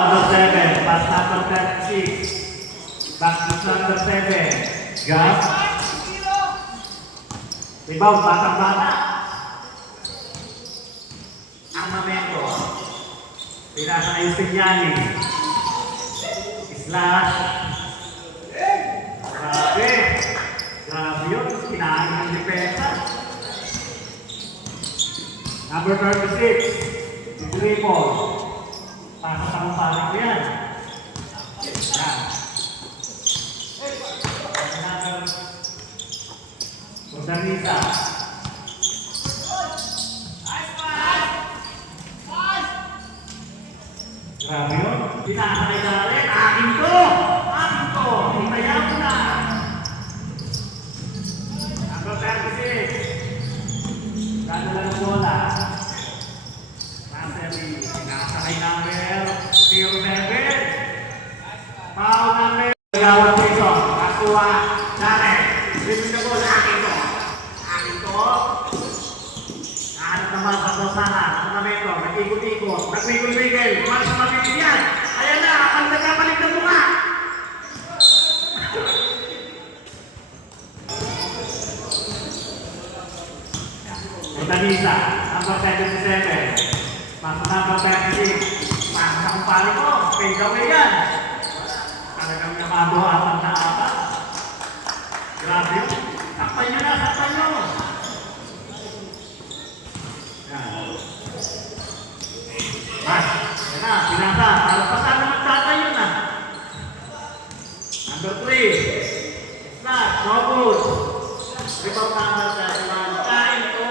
Number 7, pass number 36. Back to number 7. Gap. Rebound, batang-bata. Ang momento. Pinasa na yung Sinyani. Slash. Grabe. Grabe yun. Kinahin ng depensa. Number 36. Triple. Pasok sa kong parang ko yan. Yan. Organiza. Grabe yun. Pinasakay na rin. Akin to! Akin to! Hintayan mo na. Number 36. Dadala ng bola. Pinasakay number 07. Foul number. Gawat ko ito. Kasuha. Dare. Ribig na bola. Akin to. Akin to. Nahanap naman sa dosahan. Ang namento. Nag-ikot-ikot. Nag-wiggle-wiggle. Malas mabibig yan. Ayan na. Ang nagkapalit ng mukha. Organiza. Number 77. Pasok number 36. Pasok sa kumpari ko. Fade away yan. Talagang nakabuhatan na ata. Grabe yun. Sakpan nyo na. Sakpan nyo. Yan. Mas. Yan na. Pinasa. Parang pasan na magtatayo na. Number 3. Slash. No good. Rebound number 31. Kain ko.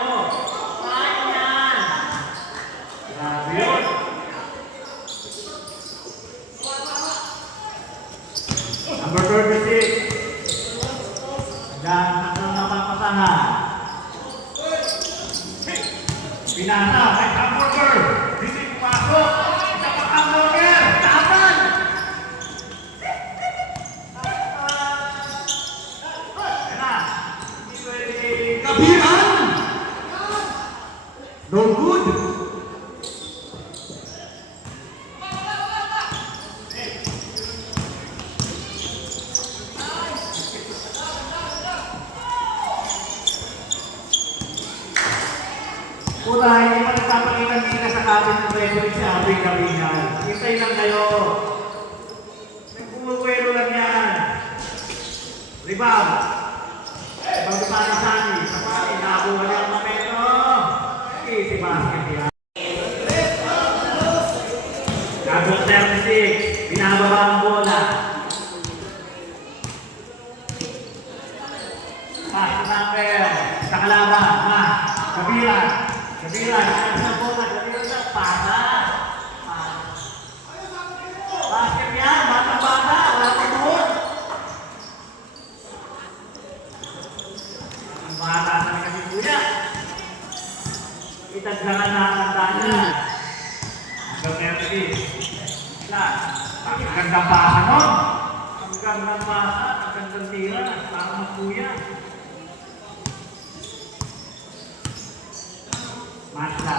Kain yan. Grabe yun. Number 36. Dan ang napapasahan. Pinasa. May hamburger. Hindi pumasok. Isa pa hamburger. Tapan. Yan na. Hindi pwede. Kabihan. No good. Pura, hindi pa nagpapalitan sila sa kapit ng referee sa abing-abingan. Hintay lang kayo. Nagpumukwelo lang yan. Rebound. Rebound pa na Sani. Kapag inabuhan niya ang momento. Easy basket yan. Number 36. Binababa ang bola. Pass number. Sa kalaban. Kabilan. Kabilan. Sa bola. Kabilan sa pasa. Basket yan. Bata-bata. Wala pa doon. Ang bata sa kasi kuya. Itagdangan na ang tanda. Hanggang Mercy. Ang gandang pasa nun. Ang gandang pasa. Ang gandang tira. Parang mga kuya. Masa.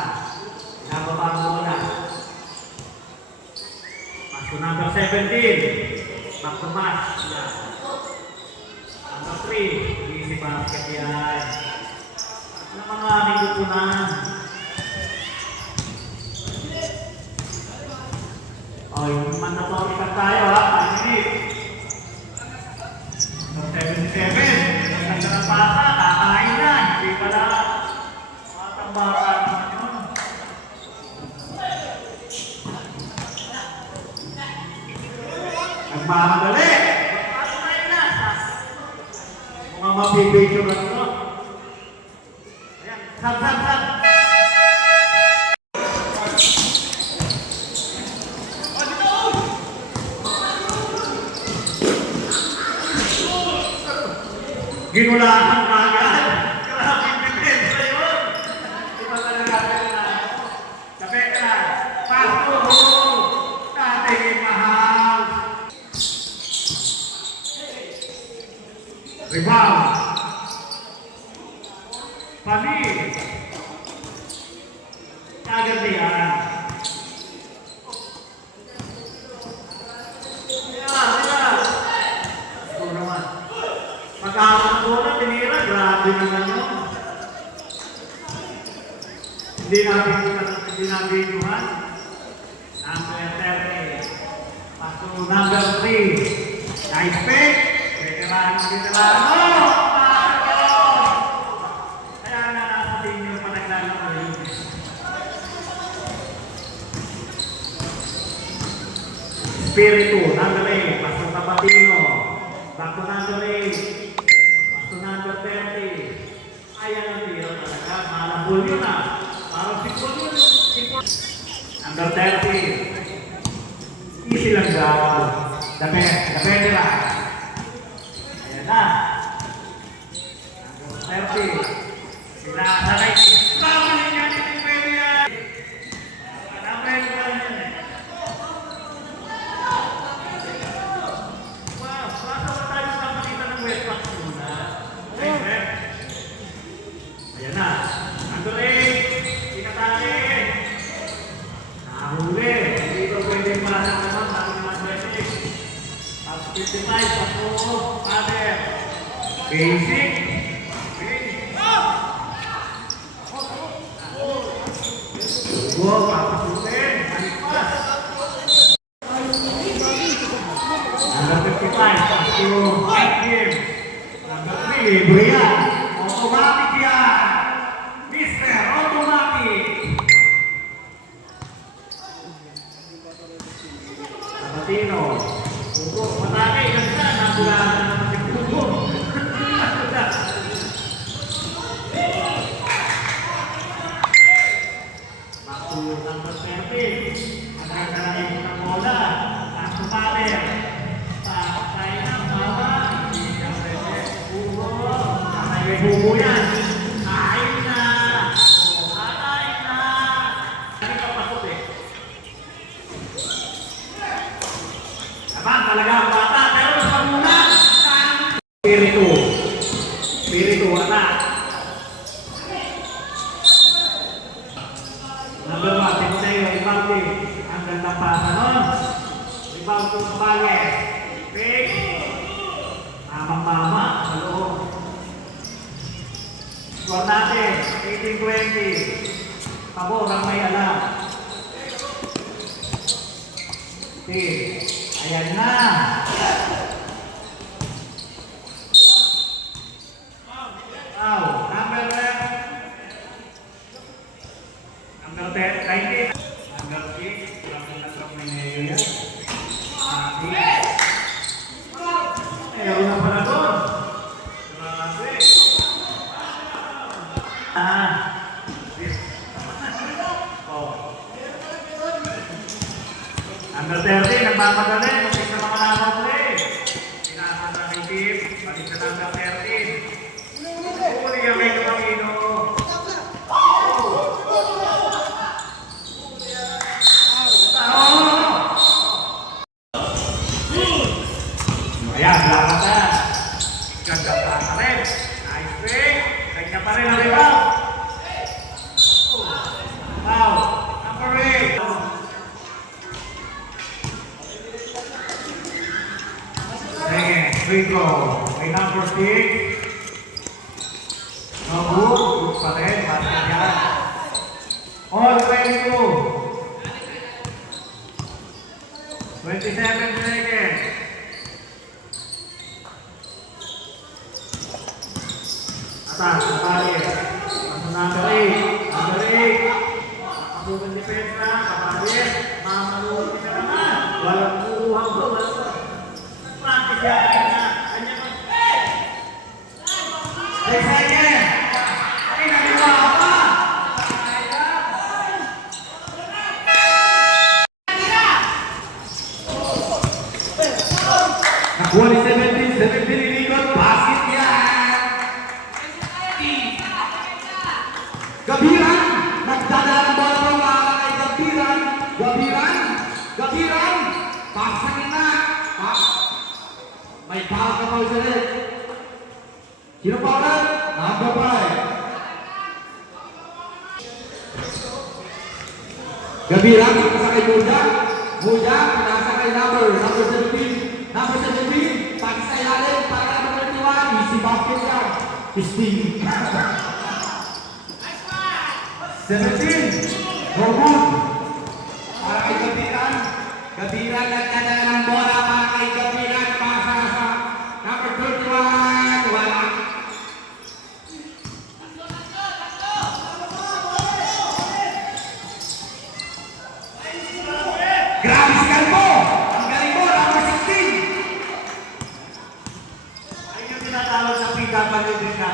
Nababa ang bola. Paso number 17. Back to Mas. Number 3. Easy basket yan. Ano mga aking dupunan? O, yung mandatory pa tayo ha. Paninig. Number 77. Nagkanda ng pasa. Kakain na. Hindi pala. Matang-bata. Nagmamadali! Magpapakain na! Mga mapibidyo lang ito. Ayan, sab! Ginulakan ka agad! Grabe yung depensa yun! Iba talaga na. Sabi ka, pasto ho! Tatingin mahal! Rebound. Pani. Kagantihan. Pag-ahapon ng bola, tinira, grabe naman yun. Hindi natin videohan. Number 30. Paso number 3. Nice pick. Veterano. Kaya na nasa senior pa naglalaro yun. Espiritu, number 8. Paso Tabatino. Back to number 8. Paso number 30. Ayan ang tira talaga. Malabol yun ah. Parang sikol yun. Number 30. Easy lang daw. Depende lang. Ayan na. Number 30. Sila sa right. Bravo niya. Hindi pwede yan. Number 1. Wow. Basta ba tayo papakita ng Westpac muna? Okay. Ayan na. Number 8. Ikatali. Nahuli. Hindi ko pwede pala naman. Sabi naman 20. Tapos 55. Paso. Father. Basic. Wow, papasutin. Halipas. Number 55. Paso. Game. Number 3. Brian. Automatic yan. Mr. Automatic. Sabatino. Pugo. Matake. Ganda. Nabulahan na naman si Pugo. Paso number 30. Ang ganda na rin ng bola. Paso Father. Patay na. Mama. Hindi na pwede. Pugo. Patay may Pugo yan. Kain na. Kain na. Hindi ka pasok eh. Naman talaga ang bata. Pero sa muna. Espiritu. Espiritu. Anak. Number 1. Timoteo. Ibang ang ganda pasa nun. Ibang ng Baye. Pick. Mamang-mama. Sa loob. Score natin. 18-20. Pabor ang may alam. Okay. Ayan na. Wow. Number 10. Number 19. Number 6. Grabe na sa Mineo yan. Ayaw na pala doon. Grabe. Oh. Number 30, nagmamadali. Kasi sa mga lamang play. Pinasa na kay Tim. Pati sa number 30. Uli yung may Camino. Ayan, laban na. Ganda pa rin. Nice pick. Kanya pa rin ang rebound. Wow. Number 8. Second, free throw. May number 6. No good. Good pa rin. Basket yan. All 22. 27 seconds. Atas, kapalit. Paso number 8. Number 8. Nakasugan depensa. Kapalit. Mamaluhin ka naman. Walang kukuhang ba? Practice yan. Kanya pa. 6 seconds. Ay, naliwa pa. Nakuha ni 17 illegal. Basket yan. Gabiran, nagdadala ng bola ng mga kay Gabiran. Gabiran, pasangin na. May foul ka pa ulit. Sino pa ulit? Number 5. Gabiran, pinasa kay Muja. Pinasa kay number 17. Number 17, pag sa ilalim, para number 21, easy basket yan. 16. 17. No good. Para kay Gabiran. Gabiran nagkada ng bola para kay Gabiran. Pasa sa number 31. Wala. Grabe si Calvo! Ang galing mo, number 16! Ay yung tinatawag na PWD na.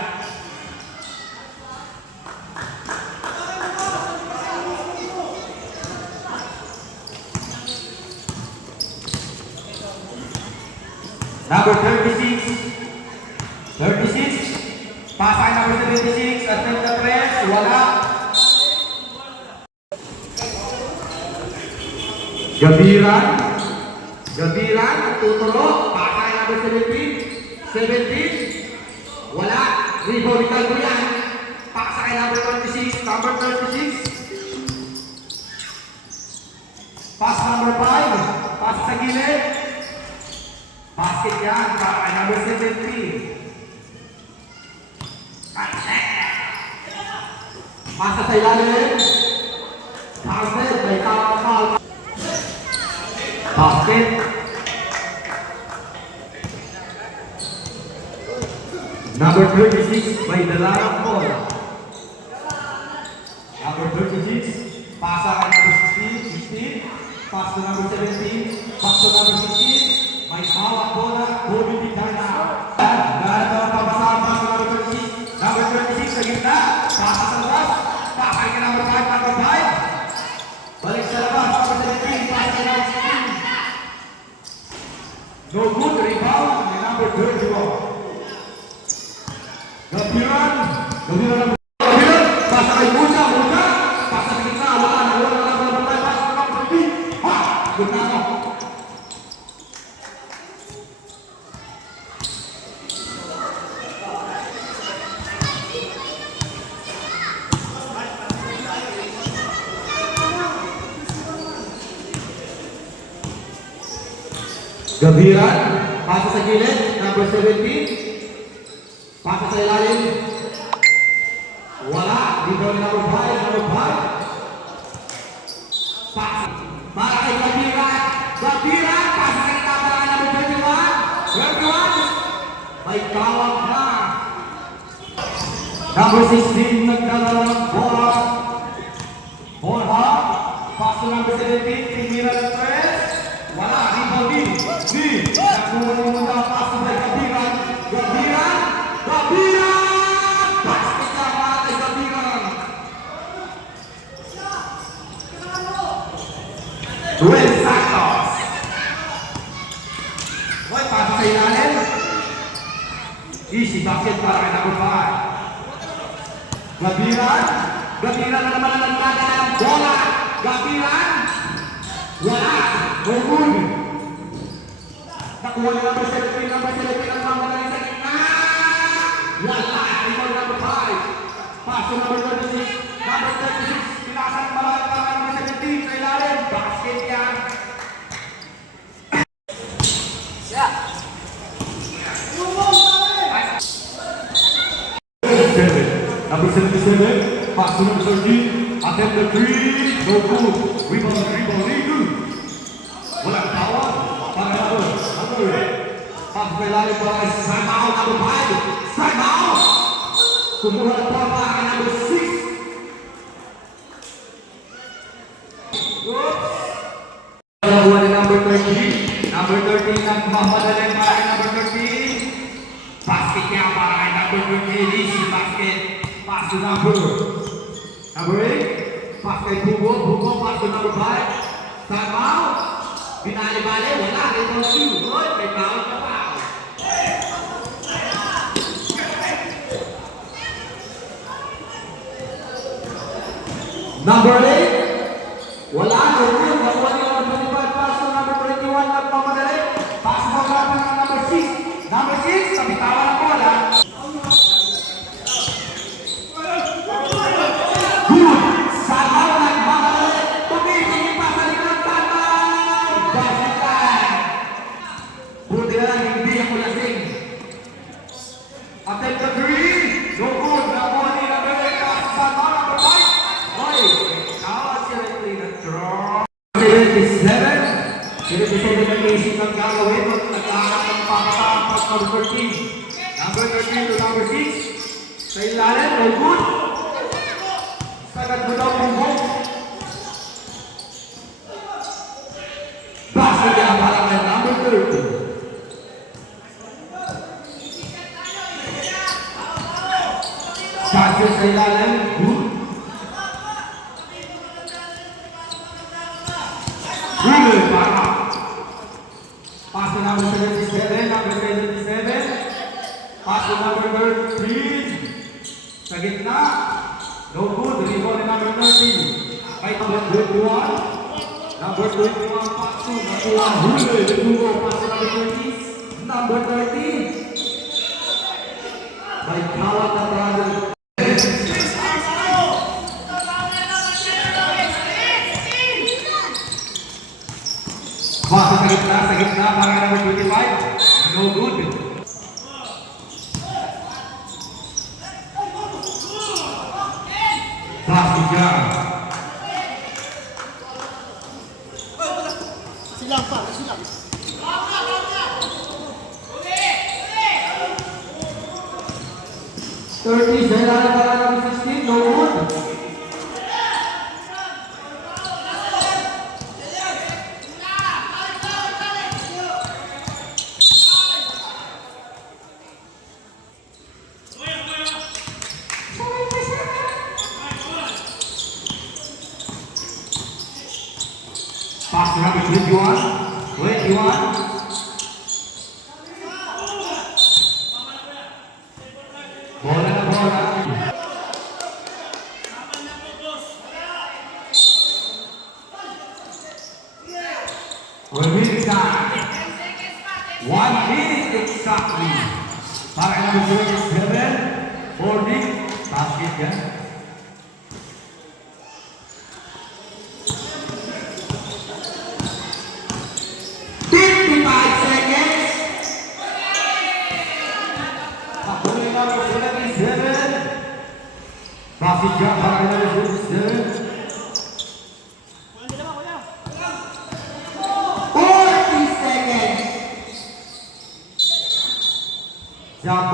Number 36. 36. Pasay number 76. Attempt the press. Wala. Gabiran. Gabiran. Tuturo. Pasay number 17. 17. Wala. Rebound ni Calvo yan. Pasay number 26. Number 36. Pass number 5. Pass sa gilid. Basket yan, para number 17. Masa sa ilalim. Basket, may kapal. Basket. Number 36, may dalarang bola. Number 36, pasa ka number 16. Pass to number 17. Pass to number 16. May hawak bola, Bobby Vitana. Dahil na pabasama sa number 36. Number 36 sa gitna. Pasa sa labas. Pasay ka number 5, number 5. Balik sa labas, number 17. Pasay ka number 16. No good, rebound ni number 31. Gabiran. Gabiran. Gabiran. Pasa kay Musa. Musa. Pasa sa gitna. Wala na number 5. Pasa sa number 15. Ha! Good na ako. Gabiran, pasa sa gilid, number 17. Pasa sa ilalim. Wala, rebound number 5, number 5. Pasa, para kay Gabiran. Gabiran, pasa sa gitna, number 21. 21. May tawag na. Number 16, nagdala ng bola. Bola, pasa number 17, tinira ng press. Wala, rebound din. Nakuha ni Muda, pass by Gabiran. Gabiran! Gabiran! Basket na para kay Gabiran. Duel Santos. Hoy, pass sa ilalim. Easy basket para kay number 5. Gabiran. Gabiran na naman ang nagdala ng bola. Gabiran. Wala. No good. Nakuha ni number 17 ang mamagaling sa gitna. Wala. Rebound number 5. Paso number 36. Number 36. Pinasan malaki para number 17 sa ilalim. Basket yan. Number 77. Paso number 13. Attempt the 3. No good. Rebound, good. Walang tawag. Para number. Pass by lalim para kay Saimao, number 5. Saimao! Kumuha ng bola para kay number 6. Nakuha ni number 13. Number 13 nagmamadaling para kay number 13. Basket niya para kay number 13. Easy basket. Pass to number 8. Pass kay Bugo. Bugo pass to number 5. Saimao! Binali-bali, wala. Rebound shoot. Hoy, may foul na pa. Number 8. Wala. Nakuha ni number 25. Pass to number 21. Nagmamadali. Pass mo natin ng number 6. Number 6. Kapitawan ang bola. Good. Sabaw nagmamadali. Tumigil pa sa likod. Tanaw. Basket. Buti na lang, hindi ako lasing. Sinusunod ng isip ng gagawin at nagkahanap ng papataan pag number 13. Number 13 to number 6. Sa ilalim, all good. Sagad mo daw kung home. Basta niya para kay number 13. Sanchez sa ilalim, good. Good, para. Pass to number 77, number 77. Pass to number 13. Sa gitna. No good. Rebound ni number 13. By number 21. Number 21, pass to number 1. Huli. Dugo. Pass to number 30. Number 13. By Kawat na brother. Pass sa gitna. Para number 25. No good. Silang. Silang pa, silang. 30 sa ilalim para number 16, no good. Pass to number 21. 21. Bola na bola. We're winning time. 1 minute exactly. Para number 27. Holding. Basket yan. Basket jump para number 27. 40 seconds. Jump.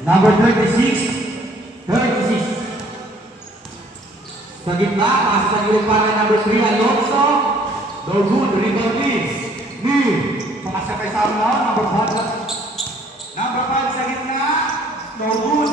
Number 36. 36. Sa gitna, pass sa gilid para number 3, Alonso. No good, rebound leads. New. Pakasakay sa number 5. Number 5 sa gitna. No good.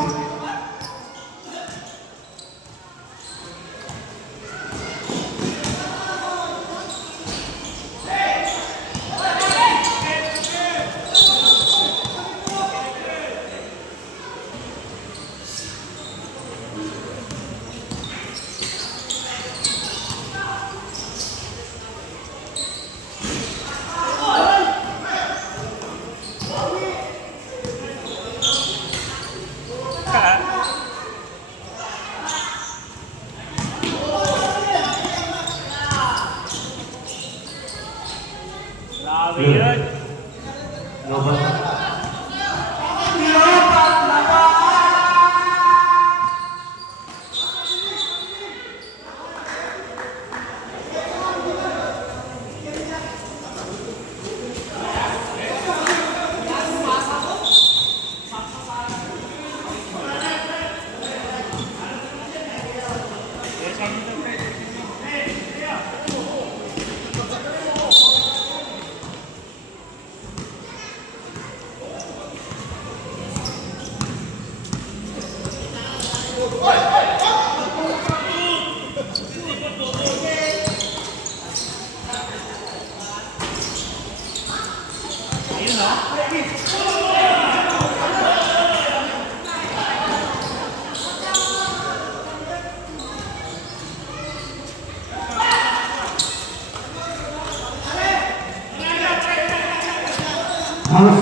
Number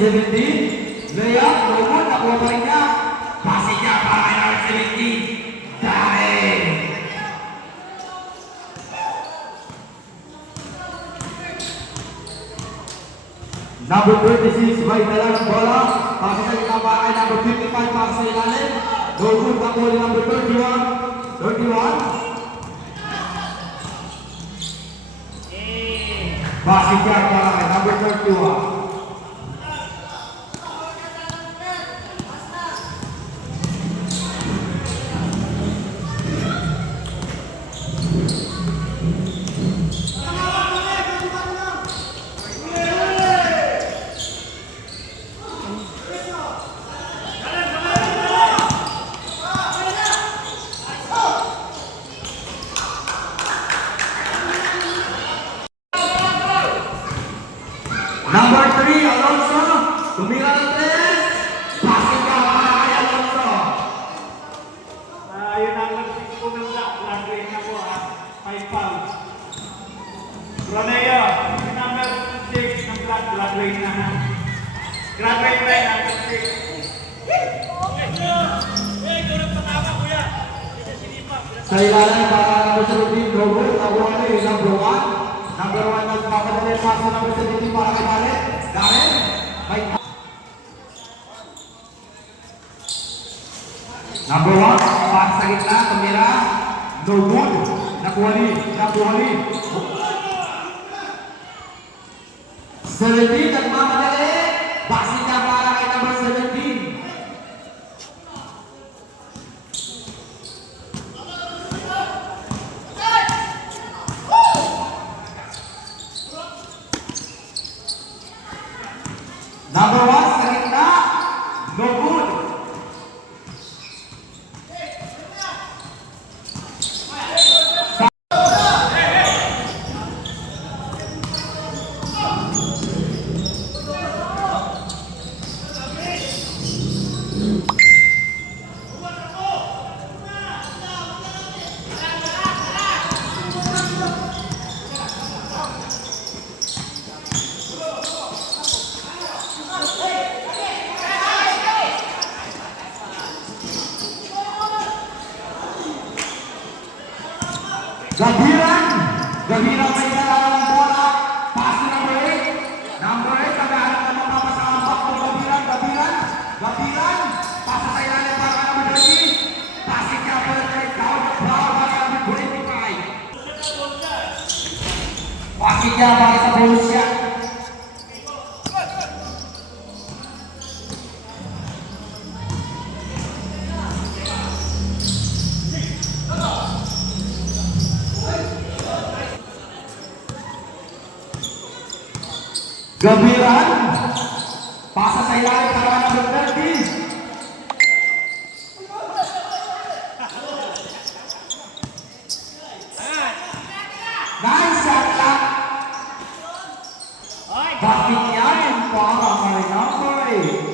17, layup, lomot, nakuha pa rin niya. Pasig niya para kay number 17, Darren. Number 26, may dalang bola. Pasig sa gitna para kay number 55, para sa ilalim. Lomot, nakuha ni number 31. Pasig niya para kay number 31. Number 3, Alonso. Tumira ng 3. Pasig ka para kay Alonso. Yun ang nag-6 ko ng graduate na po, 5 pounds. Roneo, si number 6 ng graduate na ha. Graduate na yung number 6. Sa ilalim para number 17, Robert. Nakuha ni number 1. Number 1 nagpapadali pass sa number 17 para kay Darren. May number 1, pass sa gitna, tumira. No good. Nakuha ni. 17, nagmamadali. Pasig ka para kay number 17. Number 1 sa gitna, no good. Gabiran may dalang bola. Pass number 8. Number 8, kagahanap na magpapasambak ng Gabiran. Pasa sa ilalim para kay number 30. Pasig ka para kay down para kay number 25. Pasig ka para sa Borussia. Gabiran, pasa sa ilalim para number 30. Nice shot lang. Bakit yan para kay number 8?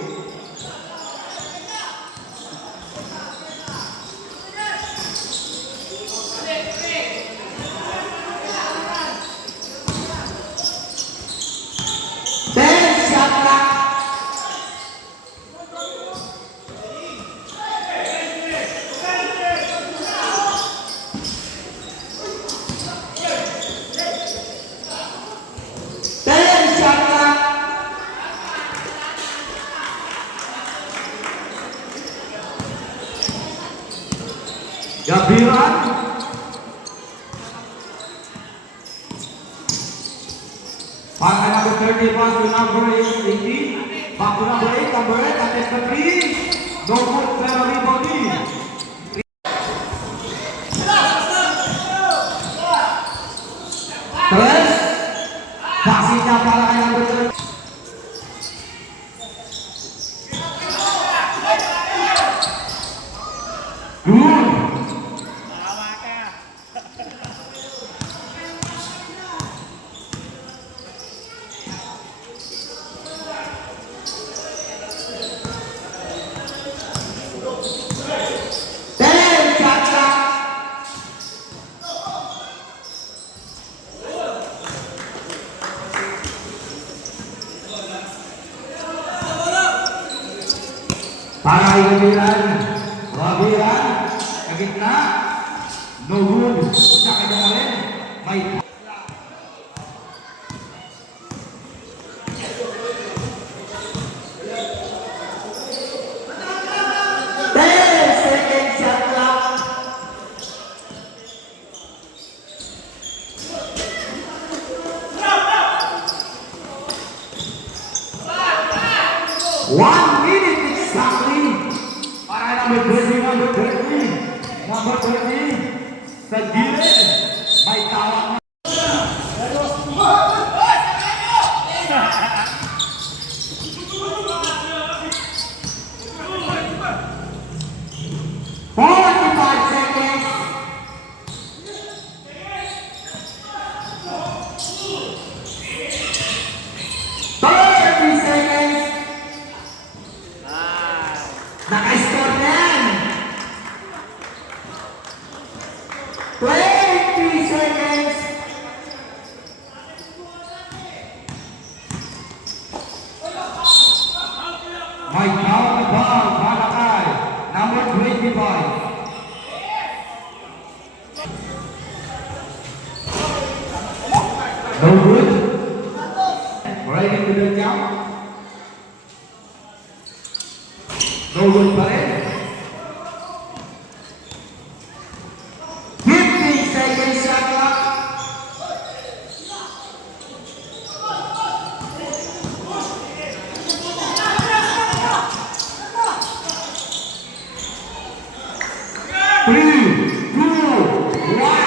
Gabiran, para number 30 pass to number 18, back to number 8, attempts the 3, no good, pero rebounding. Tres, passing niya para kay number 30. Good. Tawa ka. Ten, shot clock. Para Wabiran, Wabiran, ke gitna, no good, sa kanya may second shot clock. One minute exactly. Para number 30, number 30, sa gilid, may tawag na. Forty-five seconds. Thirty seconds. Naka-score na yan. 20 seconds. May tawag na ball, Malakay, number 25. No good. Ready to the jump. No good pa rin. 15 seconds shot clock. Three, two, one.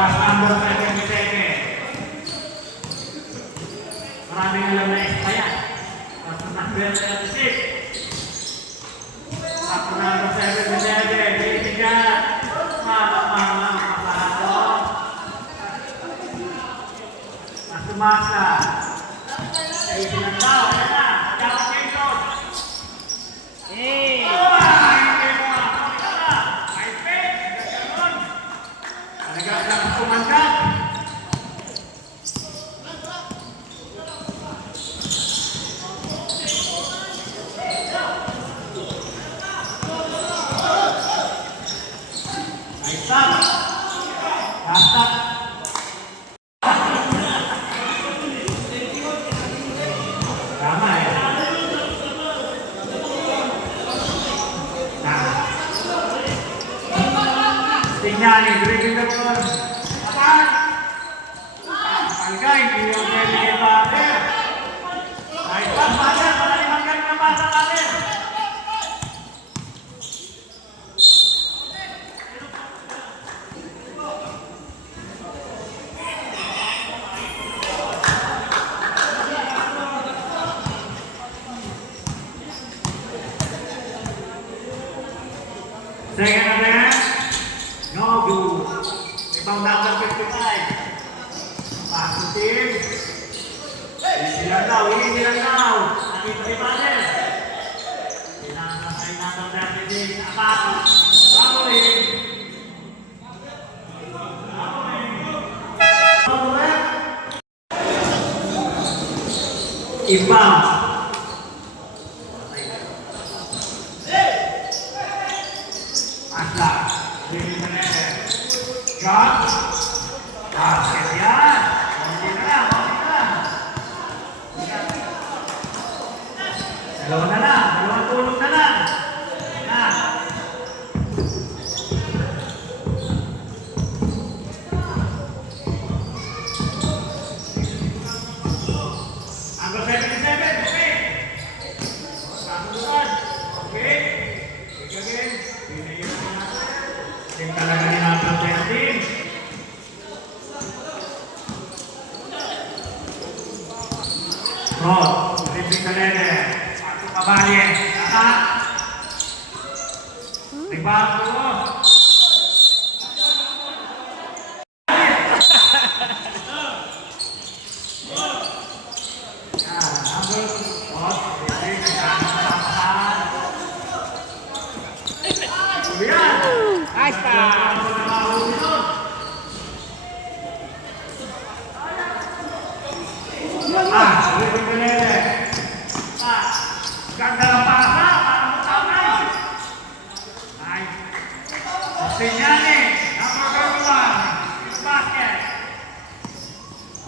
Pass number 77. Maraming alam na extra yan. Pass number 36. Pass number 77. Bibigyan. Mapapado. Mas tumasa. Ay, pinagdaw. Ayan na. Dapat Jason. Hey! Talagang lang kumangkat. Ay, stop. Stop. Tama eh. Tingnan yung green the ball. Apat! Palgay, hindi yung pwede kay Bater. Ay, pas, Bater! Malalimang galing na pasa, Bater! Rebound number 55. Pass to team. Easy lang daw. Nakita ni Panes. Pinakasay number 36. Apat. Ramorin. Inbound. Asla. Shot. Basket yan. Konti na lang. Dalawang tulog na lang. Number 77, okay. Kasunod. Okay. Take again. Pinayin na natin. Yung talaga ni number 20. Rod. Ripping the leather. Pasok kabayan. Atak. Rebound po. Nice pass. Ganda ng pasa, parang matamay. Nice. Sinyane, number 31, basket.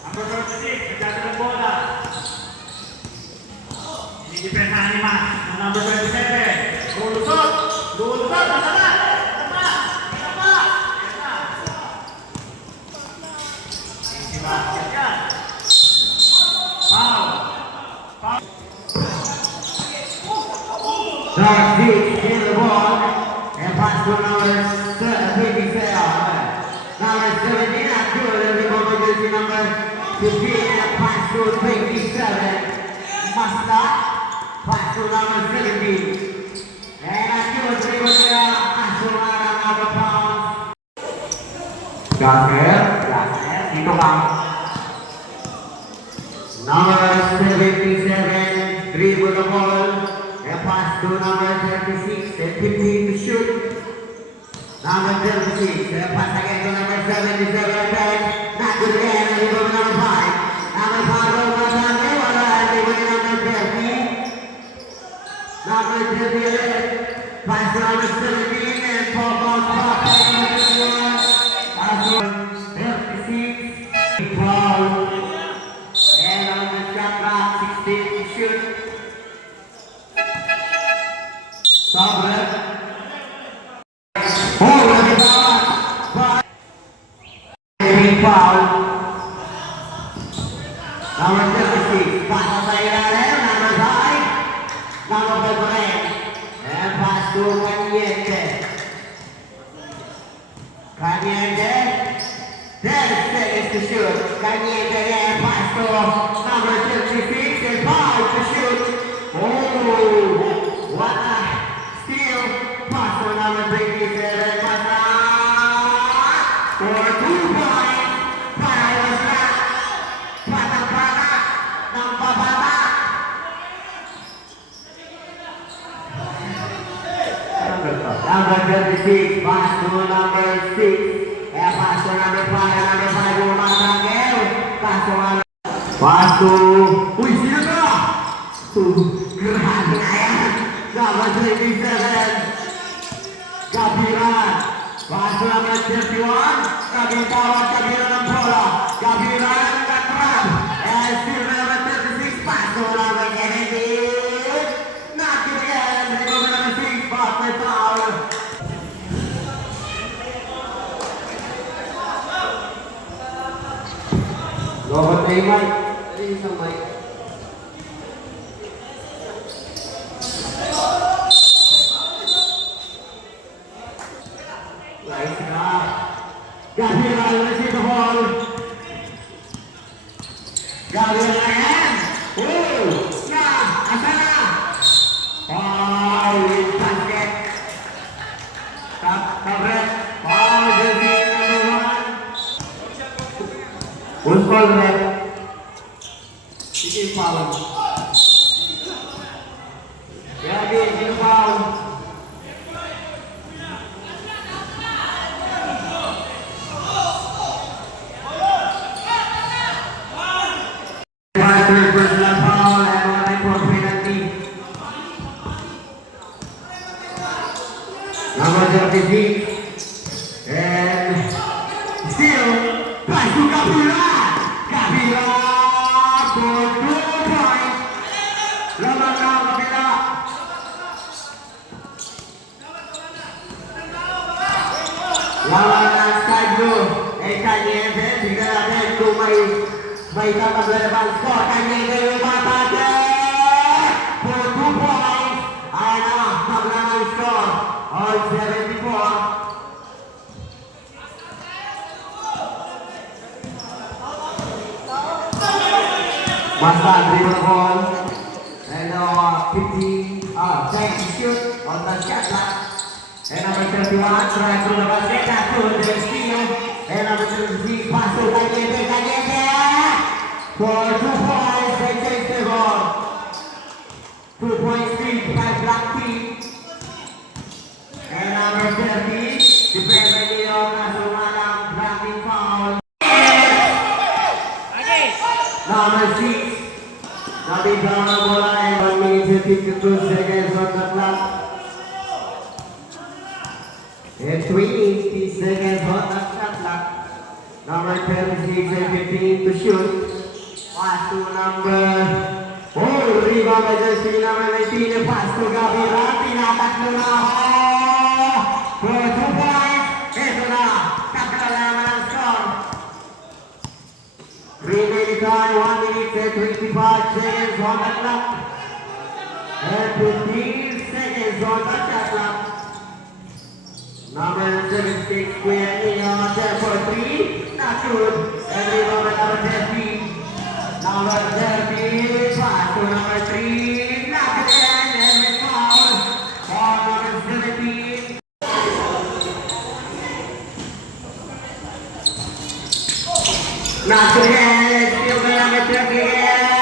Number 36, nagdada ng bola. Inidepensahan ni Max, ng number 27. Lulusot, natala. Easy basket yan. Foul. Dark Beach in the ball and pass to number 27. Number 17 active recover jersey number 15 and pass to 27. Masta pass to number 17. And active recover pass to number pounds. Gasket, dito ka. Number 77 dribble the ball. Pass to number 36, and 15 to shoot. Number 36, pass again to number 77, not good again, and go to number 5. Number 5, over and they go to number 30. Number 38, pass to number 17, and pop on top, pass to 36, foul. And on the shot clock, 16 to shoot. Sabre. Lagi bawah. Foul. Number 36. Pass saya number 5. Number 5. And pass to Kanyete. Kanyete. 10 seconds to shoot. Kanyete and pass to number 36 and 5 to shoot. Oh, what a steal. Pass to number 27. For 2 points. Para sa Bata-bata ng babata. Number 36, pass to number 6. Pass to number 5. Number 5 bumatangkel. Pass to number... Pass to... Uy, sino ka? Grabe na yan. Number 27. Gabiran. Pass to number 31. Kabintawag Gabiran ng bola. Gabiran ng grab. And still number 36. Pass to number 17. Not again. Number 6. Pass to foul. Robot na yung mic. Ayun isang mic. Nice na. Gabriel receive the ball. Gabriel again. Oh! Na! Asa na? Foul with basket. Covered. Foul jersey number 1. Who's called red? Sige, foul. Grabe, sino foul? Third personal foul and one for penalty. Number 36 and still pass to Kapila. Kapila for 2 points. Laban na Kapila. Laban na side blue. Kanyente, tingnan natin kung may tataglalabang score. Kanyente yung matatin for 2 points. Ayan na, maglamang score on 74. Basta dribble ball and 50 shoot on the shot clock. And number 31 tries to the basket, that's to the Castillo. And number 36 pass to Caliente for 2 points. They take the ball. 2 points lead by Black Team. And number 30 depending on Nasumanang blocking foul. Number 6 Nabi Brahma bola and 1 minute 52 seconds on the clock. And 3 seconds on the shot clock. Number 36 and 15 to shoot. Pass to number rebound by jersey number 19. Pass to Gabira. Tinatakbo na for 2 points. Ito na. Kakalalaman ang score. Remaining time 1 minute and 25 seconds on the clock. And 15 seconds on the shot clock. Number 76, Quinn there for 3, not good. And rebound by number 30. Number 30, pass to number 3, not good. And we foul on number 17. Not good again, still by number 30 again.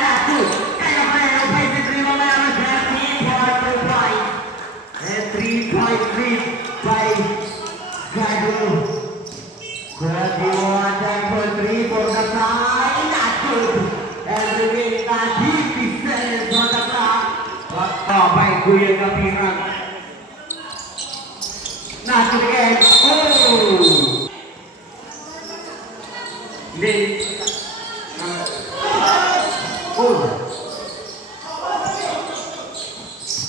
Not good. Kaya pa rin, offensive rebound by number 30 for 2 points. And 3-point lead by Gado. 31 time for 3 for the tie. Not good. And remaining 50 seconds on the clock. By Kuya Kapirang. Not good again. Late.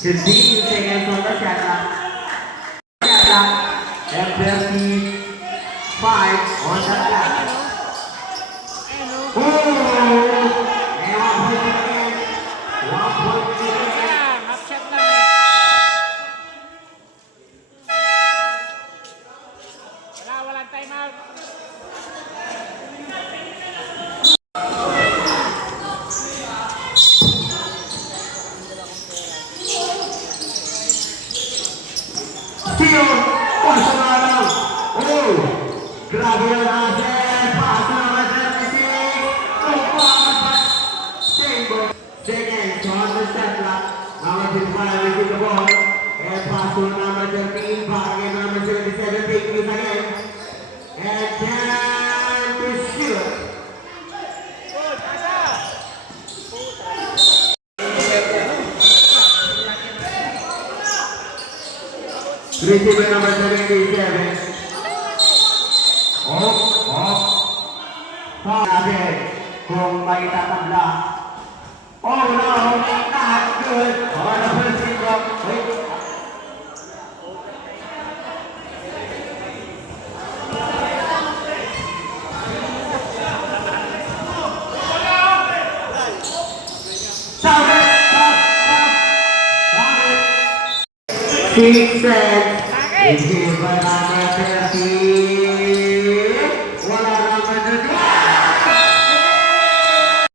15 seconds on the shot clock. And 35 on the clock. And 1 point again. 1 point again. Half shot lang. Walang time out. Still, Barcelona. Grabe yung asin. Pass number 36. Seconds on the shot clock. Number 55 receive the ball. And pass to number 13. Back again, number 77. Take this again. And time to shoot. Receiver number 77. Sabi, kung may tatabla. Oh no, not good. Number 6. Wait. Sabi. 6 cents. Receiver number